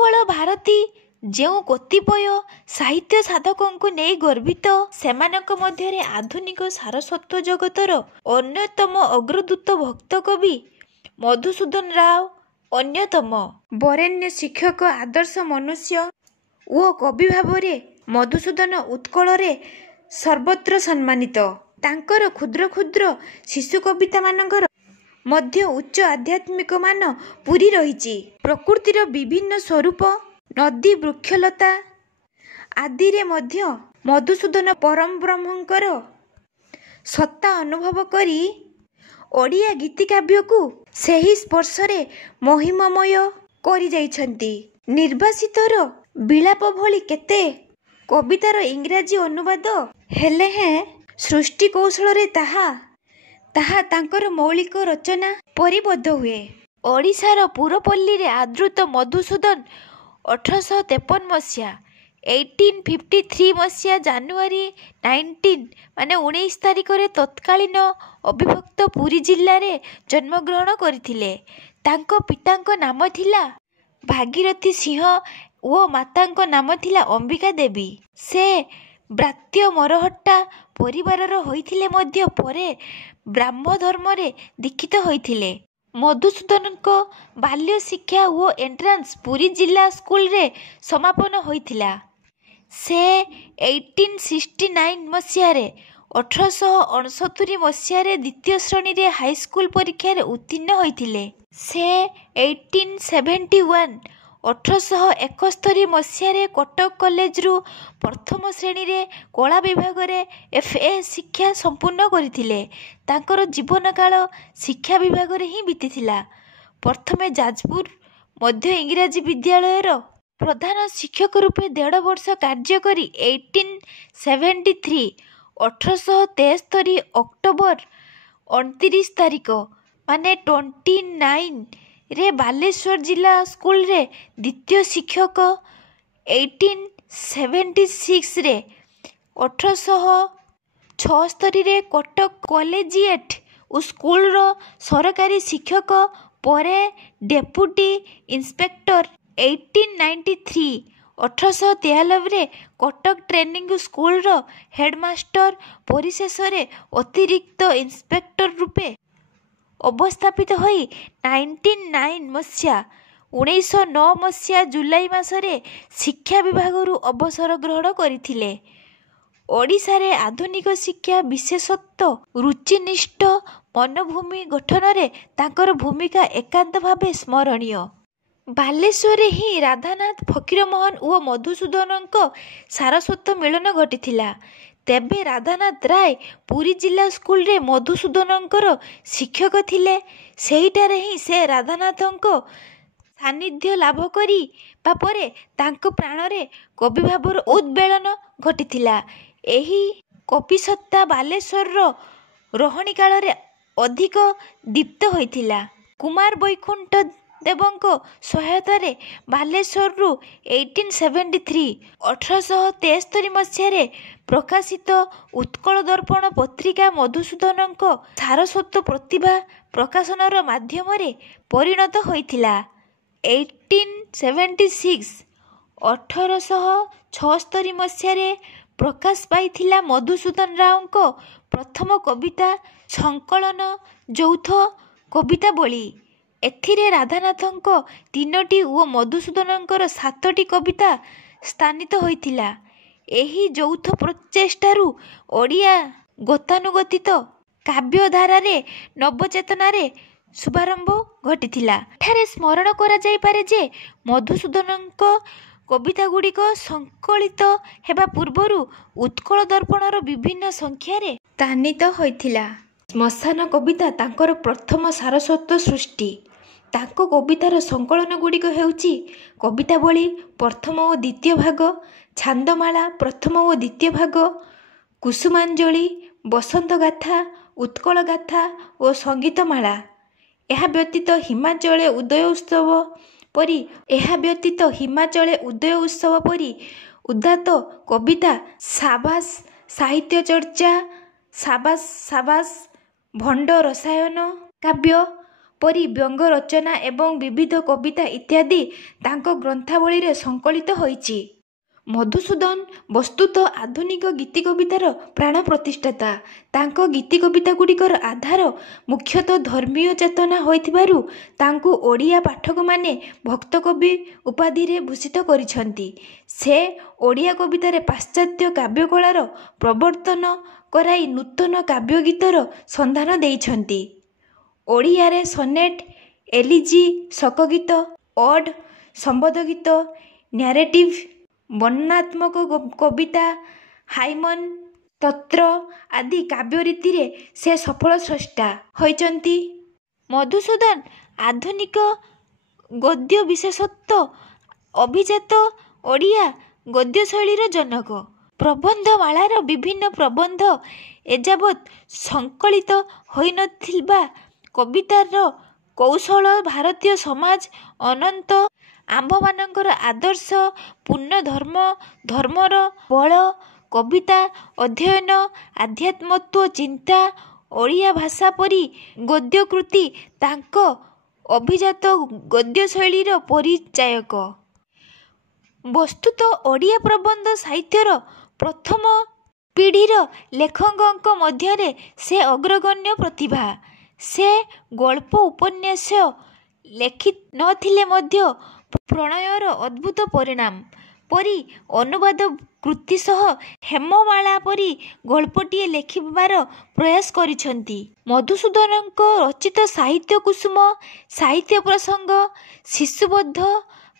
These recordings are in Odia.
ଉତ୍କଳ ଭାରତୀ ଯେଉଁ କତିପୟ ସାହିତ୍ୟ ସାଧକଙ୍କୁ ନେଇ ଗର୍ବିତ, ସେମାନଙ୍କ ମଧ୍ୟରେ ଆଧୁନିକ ସାରସ୍ୱତ ଜଗତର ଅନ୍ୟତମ ଅଗ୍ରଦୂତ ଭକ୍ତ କବି ମଧୁସୂଦନ ରାଓ ଅନ୍ୟତମ। ବରେଣ୍ୟ ଶିକ୍ଷକ, ଆଦର୍ଶ ମନୁଷ୍ୟ ଓ କବି ଭାବରେ ମଧୁସୂଦନ ଉତ୍କଳରେ ସର୍ବତ୍ର ସମ୍ମାନିତ। ତାଙ୍କର କ୍ଷୁଦ୍ର କ୍ଷୁଦ୍ର ଶିଶୁ କବିତାମାନଙ୍କର ମଧ୍ୟ ଉଚ୍ଚ ଆଧ୍ୟାତ୍ମିକ ମାନ ପୂରି ରହିଛି। ପ୍ରକୃତିର ବିଭିନ୍ନ ସ୍ୱରୂପ, ନଦୀ, ବୃକ୍ଷଲତା ଆଦିରେ ମଧ୍ୟ ମଧୁସୂଦନ ପରମବ୍ରହ୍ମଙ୍କର ସତ୍ତା ଅନୁଭବ କରି ଓଡ଼ିଆ ଗୀତିକାବ୍ୟକୁ ସେହି ସ୍ପର୍ଶରେ ମହିମମୟ କରିଯାଇଛନ୍ତି। ନିର୍ବାସିତର ବିଳାପ ଭଳି କେତେ କବିତାର ଇଂରାଜୀ ଅନୁବାଦ ହେଲେ ହେଁ ସୃଷ୍ଟି କୌଶଳରେ ତାହା ତାଙ୍କର ମୌଳିକ ରଚନା ପରିବଦ୍ଧ ହୁଏ। ଓଡ଼ିଶାର ପୁରପଲ୍ଲୀରେ ଆଦୃତ ମଧୁସୂଦନ 1853 1853 ଜାନୁଆରୀ 19 ତାରିଖରେ ତତ୍କାଳୀନ ଅବିଭକ୍ତ ପୁରୀ ଜିଲ୍ଲାରେ ଜନ୍ମଗ୍ରହଣ କରିଥିଲେ। ତାଙ୍କ ପିତାଙ୍କ ନାମ ଥିଲା ଭାଗୀରଥୀ ସିଂହ ଓ ମାତାଙ୍କ ନାମ ଥିଲା ଅମ୍ବିକା ଦେବୀ। ସେ ବ୍ରାତ୍ୟ ମରହଟ୍ଟା ପରିବାରର ହୋଇଥିଲେ ମଧ୍ୟ ପରେ ବ୍ରାହ୍ମ ଧର୍ମରେ ଦୀକ୍ଷିତ ହୋଇଥିଲେ। ମଧୁସୂଦନଙ୍କ ବାଲ୍ୟ ଶିକ୍ଷା ଓ ଏଣ୍ଟ୍ରାନ୍ସ ପୁରୀ ଜିଲ୍ଲା ସ୍କୁଲରେ ସମାପନ ହୋଇଥିଲା। ସେ 1869 ଦ୍ୱିତୀୟ ଶ୍ରେଣୀରେ ହାଇସ୍କୁଲ ପରୀକ୍ଷାରେ ଉତ୍ତୀର୍ଣ୍ଣ ହୋଇଥିଲେ। ସେ 1871 କଟକ କଲେଜରୁ ପ୍ରଥମ ଶ୍ରେଣୀରେ କଳା ବିଭାଗରେ FA ଶିକ୍ଷା ସମ୍ପୂର୍ଣ୍ଣ କରିଥିଲେ। ତାଙ୍କର ଜୀବନକାଳ ଶିକ୍ଷା ବିଭାଗରେ ହିଁ ବିତିଥିଲା। ପ୍ରଥମେ ଯାଜପୁର ମଧ୍ୟ ଇଂରାଜୀ ବିଦ୍ୟାଳୟର ପ୍ରଧାନ ଶିକ୍ଷକ ରୂପେ 1.5 ବର୍ଷ କାର୍ଯ୍ୟ କରି 1873 ଅକ୍ଟୋବର 29 ତାରିଖ 29ରେ ବାଲେଶ୍ୱର ଜିଲ୍ଲା ସ୍କୁଲରେ ଦ୍ୱିତୀୟ ଶିକ୍ଷକ, 1876ରେ କଟକ କଲେଜିଏଟ୍ ଓ ସ୍କୁଲର ସରକାରୀ ଶିକ୍ଷକ, ପରେ ଡେପୁଟି ଇନ୍ସପେକ୍ଟର, 1893ରେ କଟକ ଟ୍ରେନିଂ ସ୍କୁଲର ହେଡମାଷ୍ଟର, ପରିଶେଷରେ ଅତିରିକ୍ତ ଇନ୍ସପେକ୍ଟର ରୂପେ ଅବସ୍ଥାପିତ ହୋଇ 1909 ଜୁଲାଇ ମାସରେ ଶିକ୍ଷା ବିଭାଗରୁ ଅବସର ଗ୍ରହଣ କରିଥିଲେ। ଓଡ଼ିଶାରେ ଆଧୁନିକ ଶିକ୍ଷା, ବିଶେଷତଃ ରୁଚିନିଷ୍ଠ ମନୋଭୂମି ଗଠନରେ ତାଙ୍କର ଭୂମିକା ଏକାନ୍ତ ଭାବେ ସ୍ମରଣୀୟ। ବାଲେଶ୍ୱରରେ ହିଁ ରାଧାନାଥ, ଫକୀରମୋହନ ଓ ମଧୁସୂଦନଙ୍କ ସାରସ୍ୱତ ମିଳନ ଘଟିଥିଲା। ତେବେ ରାଧାନାଥ ରାୟ ପୁରୀ ଜିଲ୍ଲା ସ୍କୁଲରେ ମଧୁସୂଦନଙ୍କର ଶିକ୍ଷକ ଥିଲେ। ସେହିଠାରେ ହିଁ ସେ ରାଧାନାଥଙ୍କ ସାନ୍ନିଧ୍ୟ ଲାଭ କରିବା ପରେ ତାଙ୍କ ପ୍ରାଣରେ କବି ଭାବର ଉଦ୍ବେଳନ ଘଟିଥିଲା। ଏହି କବିସତ୍ତା ବାଲେଶ୍ୱରର ରହଣି କାଳରେ ଅଧିକ ଦୀପ୍ତ ହୋଇଥିଲା। କୁମାର ବୈକୁଣ୍ଠ ଦେବଙ୍କ ସହାୟତାରେ ବାଲେଶ୍ୱରରୁ 1873 ପ୍ରକାଶିତ ଉତ୍କଳ ଦର୍ପଣ ପତ୍ରିକା ମଧୁସୂଦନଙ୍କ ସାରସ୍ୱତ ପ୍ରତିଭା ପ୍ରକାଶନର ମାଧ୍ୟମରେ ପରିଣତ ହୋଇଥିଲା। 1876 ପ୍ରକାଶ ପାଇଥିଲା ମଧୁସୂଦନ ରାଓଙ୍କ ପ୍ରଥମ କବିତା ସଂକଳନ ଯୌଥ କବିତାବଳୀ। ଏଥିରେ ରାଧାନାଥଙ୍କ 3ଟି ଓ ମଧୁସୂଦନଙ୍କର 7ଟି କବିତା ସ୍ଥାନିତ ହୋଇଥିଲା। ଏହି ଯୌଥ ପ୍ରଚେଷ୍ଟାରୁ ଓଡ଼ିଆ ଗତାନୁଗତିକ କାବ୍ୟଧାରାରେ ନବଚେତନାର ଶୁଭାରମ୍ଭ ଘଟିଥିଲା। ଏଠାରେ ସ୍ମରଣ କରାଯାଇପାରେ ଯେ ମଧୁସୂଦନଙ୍କ କବିତାଗୁଡ଼ିକ ସଂକଳିତ ହେବା ପୂର୍ବରୁ ଉତ୍କଳ ଦର୍ପଣର ବିଭିନ୍ନ ସଂଖ୍ୟାରେ ସ୍ଥାନିତ ହୋଇଥିଲା। ଶ୍ମଶାନ କବିତା ତାଙ୍କର ପ୍ରଥମ ସାରସ୍ୱତ ସୃଷ୍ଟି। ତାଙ୍କ କବିତାର ସଂକଳନଗୁଡ଼ିକ ହେଉଛି କବିତାବଳୀ ପ୍ରଥମ ଓ ଦ୍ୱିତୀୟ ଭାଗ, ଛାନ୍ଦମାଳା ପ୍ରଥମ ଓ ଦ୍ୱିତୀୟ ଭାଗ, କୁସୁମାଞ୍ଜଳି, ବସନ୍ତ ଗାଥା, ଉତ୍କଳ ଗାଥା ଓ ସଙ୍ଗୀତମାଳା। ଏହା ବ୍ୟତୀତ ହିମାଚଳେ ଉଦୟ ଉତ୍ସବ ପରି ଉଦାତ୍ତ କବିତା, ସାବାସ ସାହିତ୍ୟ ଚର୍ଚ୍ଚା, ସାବାସ ଭଣ୍ଡ ରସାୟନ କାବ୍ୟ ପରି ବ୍ୟଙ୍ଗ ରଚନା ଏବଂ ବିବିଧ କବିତା ଇତ୍ୟାଦି ତାଙ୍କ ଗ୍ରନ୍ଥାବଳୀରେ ସଂକଳିତ ହୋଇଛି। ମଧୁସୂଦନ ବସ୍ତୁତଃ ଆଧୁନିକ ଗୀତିକବିତାର ପ୍ରାଣ ପ୍ରତିଷ୍ଠାତା। ତାଙ୍କ ଗୀତିକବିତାଗୁଡ଼ିକର ଆଧାର ମୁଖ୍ୟତଃ ଧର୍ମୀୟ ଚେତନା ହୋଇଥିବାରୁ ତାଙ୍କୁ ଓଡ଼ିଆ ପାଠକମାନେ ଭକ୍ତକବି ଉପାଧିରେ ଭୂଷିତ କରିଛନ୍ତି। ସେ ଓଡ଼ିଆ କବିତାରେ ପାଶ୍ଚାତ୍ୟ କାବ୍ୟକଳାର ପ୍ରବର୍ତ୍ତନ କରାଇ ନୂତନ କାବ୍ୟଗୀତର ସନ୍ଧାନ ଦେଇଛନ୍ତି। ଓଡ଼ିଆରେ ସନେଟ୍, ଏଲିଜି, ଶୋକଗୀତ, ଅଡ୍, ସମ୍ବନ୍ଧଗୀତ, ନ୍ୟାରେଟିଭ୍, ବର୍ଣ୍ଣନାତ୍ମକ କବିତା, ହାଇମନ୍, ସ୍ତୋତ୍ର ଆଦି କାବ୍ୟରୀତିରେ ସେ ସଫଳ ସ୍ରଷ୍ଟା ହୋଇଛନ୍ତି। ମଧୁସୂଦନ ଆଧୁନିକ ଗଦ୍ୟ ବିଶେଷତଃ ଅଭିଜାତ ଓଡ଼ିଆ ଗଦ୍ୟଶୈଳୀର ଜନକ। ପ୍ରବନ୍ଧମାଳାର ବିଭିନ୍ନ ପ୍ରବନ୍ଧ ଏଯାବତ୍ ସଂକଳିତ ହୋଇନଥିବା କବିତାର କୌଶଳ ଭାରତୀୟ ସମାଜ ଅନନ୍ତ ଆମ୍ଭମାନଙ୍କର ଆଦର୍ଶ ପୂର୍ଣ୍ଣ ଧର୍ମ, ଧର୍ମର ବଳ, କବିତା ଅଧ୍ୟୟନ, ଆଧ୍ୟାତ୍ମତ୍ୱ ଚିନ୍ତା, ଓଡ଼ିଆ ଭାଷା ପରି ଗଦ୍ୟକୃତି ତାଙ୍କ ଅଭିଜାତ ଗଦ୍ୟଶୈଳୀର ପରିଚାୟକ। ବସ୍ତୁତଃ ଓଡ଼ିଆ ପ୍ରବନ୍ଧ ସାହିତ୍ୟର ପ୍ରଥମ ପିଢ଼ିର ଲେଖକଙ୍କ ମଧ୍ୟରେ ସେ ଅଗ୍ରଗଣ୍ୟ ପ୍ରତିଭା। ସେ ଗଳ୍ପ ଉପନ୍ୟାସ ଲେଖି ନଥିଲେ ମଧ୍ୟ ପ୍ରଣୟର ଅଦ୍ଭୁତ ପରିଣାମ ପରି ଅନୁବାଦ କୃତି ସହ ହେମମାଳା ପରି ଗଳ୍ପଟିଏ ଲେଖିବାର ପ୍ରୟାସ କରିଛନ୍ତି। ମଧୁସୂଦନଙ୍କ ରଚିତ ସାହିତ୍ୟ କୁସୁମ, ସାହିତ୍ୟ ପ୍ରସଙ୍ଗ, ଶିଶୁବୋଧ,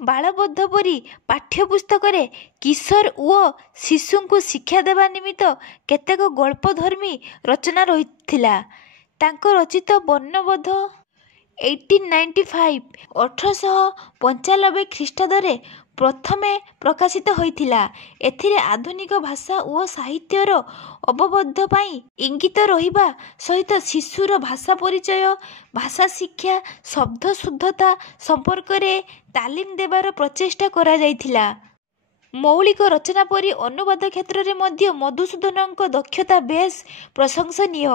ବାଳବୋଧ ପରି ପାଠ୍ୟପୁସ୍ତକରେ କିଶୋର ଓ ଶିଶୁଙ୍କୁ ଶିକ୍ଷା ଦେବା ନିମିତ୍ତ କେତେକ ଗଳ୍ପଧର୍ମୀ ରଚନା ରହିଥିଲା। ତାଙ୍କ ରଚିତ ବର୍ଣ୍ଣବୋଧ 1895 1895 ଖ୍ରୀଷ୍ଟାବ୍ଦରେ ପ୍ରଥମେ ପ୍ରକାଶିତ ହୋଇଥିଲା। ଏଥିରେ ଆଧୁନିକ ଭାଷା ଓ ସାହିତ୍ୟର ଅବବୋଧ ପାଇଁ ଇଙ୍ଗିତ ରହିବା ସହିତ ଶିଶୁର ଭାଷା ପରିଚୟ, ଭାଷା ଶିକ୍ଷା, ଶବ୍ଦ ଶୁଦ୍ଧତା ସମ୍ପର୍କରେ ତାଲିମ ଦେବାର ପ୍ରଚେଷ୍ଟା କରାଯାଇଥିଲା। ମୌଳିକ ରଚନା ପରି ଅନୁବାଦ କ୍ଷେତ୍ରରେ ମଧ୍ୟ ମଧୁସୂଦନଙ୍କ ଦକ୍ଷତା ବେଶ୍ ପ୍ରଶଂସନୀୟ।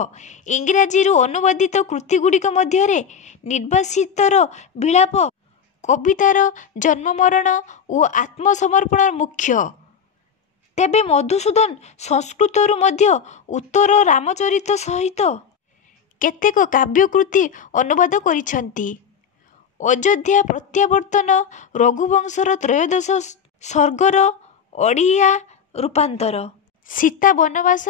ଇଂରାଜୀରୁ ଅନୁବାଦିତ କୃତିଗୁଡ଼ିକ ମଧ୍ୟରେ ନିର୍ବାସିତର ବିଳାପ, କବିତାର ଜନ୍ମମରଣ ଓ ଆତ୍ମସମର୍ପଣ ମୁଖ୍ୟ। ତେବେ ମଧୁସୂଦନ ସଂସ୍କୃତରୁ ମଧ୍ୟ ଉତ୍ତର ରାମଚରିତ ସହିତ କେତେକ କାବ୍ୟକୃତି ଅନୁବାଦ କରିଛନ୍ତି। ଅଯୋଧ୍ୟା ପ୍ରତ୍ୟାବର୍ତ୍ତନ, ରଘୁବଂଶର ତ୍ରୟୋଦଶ ସର୍ଗର ଓଡ଼ିଆ ରୂପାନ୍ତର, ସୀତା ବନବାସ,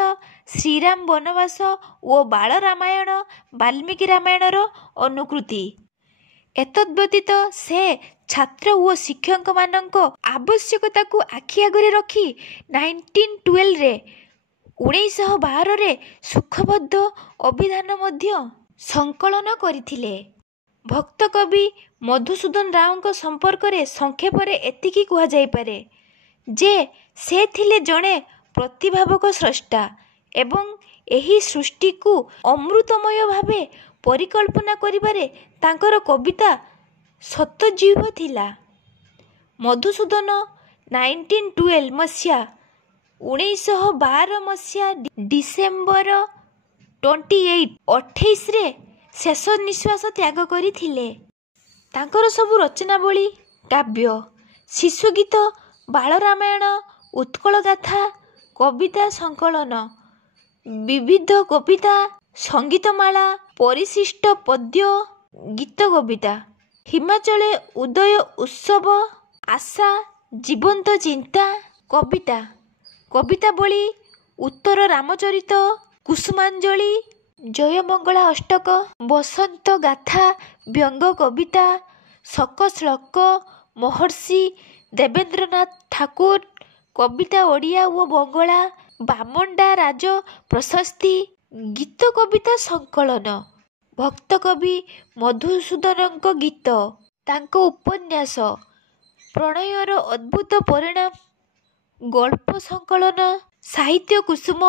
ଶ୍ରୀରାମ ବନବାସ ଓ ବାଳ ରାମାୟଣ, ବାଲ୍ମୀକି ରାମାୟଣର ଅନୁକୃତି। ଏତଦ୍‌ବ୍ୟତୀତ ସେ ଛାତ୍ର ଓ ଶିକ୍ଷକମାନଙ୍କ ଆବଶ୍ୟକତାକୁ ଆଖି ଆଗରେ ରଖି 1912ରେ ସୁଖବୋଧ ଅଭିଧାନ ମଧ୍ୟ ସଂକଳନ କରିଥିଲେ। ଭକ୍ତକବି ମଧୁସୂଦନ ରାଓଙ୍କ ସମ୍ପର୍କରେ ସଂକ୍ଷେପରେ ଏତିକି କୁହାଯାଇପାରେ ଯେ ସେ ଥିଲେ ଜଣେ ପ୍ରତିଭାବକ ସ୍ରଷ୍ଟା ଏବଂ ଏହି ସୃଷ୍ଟିକୁ ଅମୃତମୟ ଭାବେ ପରିକଳ୍ପନା କରିବାରେ ତାଙ୍କର କବିତା ସ୍ୱତଃଜୀବ ଥିଲା। ମଧୁସୂଦନ 1912 ଡିସେମ୍ବର 28ରେ ଶେଷ ନିଶ୍ୱାସ ତ୍ୟାଗ କରିଥିଲେ। ତାଙ୍କର ସବୁ ରଚନାବଳୀ, କାବ୍ୟ, ଶିଶୁଗୀତ, ବାଳରାମାୟଣ, ଉତ୍କଳଗାଥା, କବିତା ସଂକଳନ, ବିବିଧ କବିତା, ସଙ୍ଗୀତମାଳା, ପରିଶିଷ୍ଟ ପଦ୍ୟ, ଗୀତ କବିତା, ହିମାଚଳେ ଉଦୟ ଉତ୍ସବ, ଆଶା, ଜୀବନ୍ତ ଚିନ୍ତା, କବିତା, କବିତାବଳୀ, ଉତ୍ତର ରାମଚରିତ, କୁସୁମାଞ୍ଜଳି, ଜୟମଙ୍ଗଳା ଅଷ୍ଟକ, ବସନ୍ତ ଗାଥା, ବ୍ୟଙ୍ଗ କବିତା, ଶୋକ ଶ୍ଳୋକ, ମହର୍ଷି ଦେବେନ୍ଦ୍ରନାଥ ଠାକୁର, କବିତା ଓଡ଼ିଆ ଓ ବଙ୍ଗଳା, ବାମଣ୍ଡା ରାଜ ପ୍ରଶସ୍ତି, ଗୀତ କବିତା ସଂକଳନ, ଭକ୍ତକବି ମଧୁସୂଦନଙ୍କ ଗୀତ, ତାଙ୍କ ଉପନ୍ୟାସ, ପ୍ରଣୟର ଅଦ୍ଭୁତ ପରିଣାମ, ଗଳ୍ପ ସଂକଳନ, ସାହିତ୍ୟ କୁସୁମ,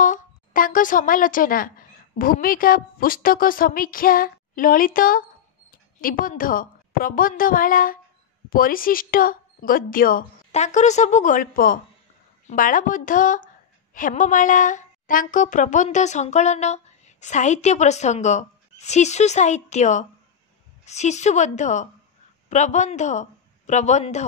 ତାଙ୍କ ସମାଲୋଚନା, ଭୂମିକା, ପୁସ୍ତକ ସମୀକ୍ଷା, ଲଳିତ ନିବନ୍ଧ, ପ୍ରବନ୍ଧମାଳା, ପରିଶିଷ୍ଟ ଗଦ୍ୟ, ତାଙ୍କର ସବୁ ଗଳ୍ପ, ବାଳବୋଧ, ହେମମାଳା, ତାଙ୍କ ପ୍ରବନ୍ଧ ସଂକଳନ, ସାହିତ୍ୟ ପ୍ରସଙ୍ଗ, ଶିଶୁ ସାହିତ୍ୟ, ଶିଶୁବୋଧ, ପ୍ରବନ୍ଧ, ପ୍ରବନ୍ଧ।